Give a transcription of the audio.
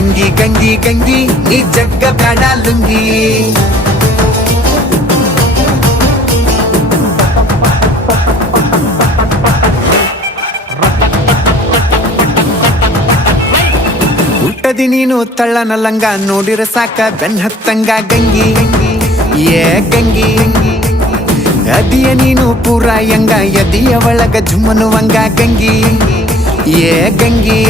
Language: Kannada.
ಗಂಗಿ ಗಂಗಿ ಗಂಗಿ ನೀ ಜಗ್ಗ ಬ್ಯಾಡ ಲುಂಗಿ ಹುಟ್ಟದಿ ನೀನು ತಳ್ಳನ ಲಂಗ ನೋಡಿರ ಸಾಕ ಬೆನ್ ಹತ್ತಂಗ ಗಂಗಿ ಏ ಗಂಗಿ ಅದಿಯ ನೀನು ಪೂರ ಯಂಗ ಎದಿಯ ಒಳಗ ಜುಮ್ಮನುವಂಗ ಗಂಗಿ ಏ ಗಂಗಿ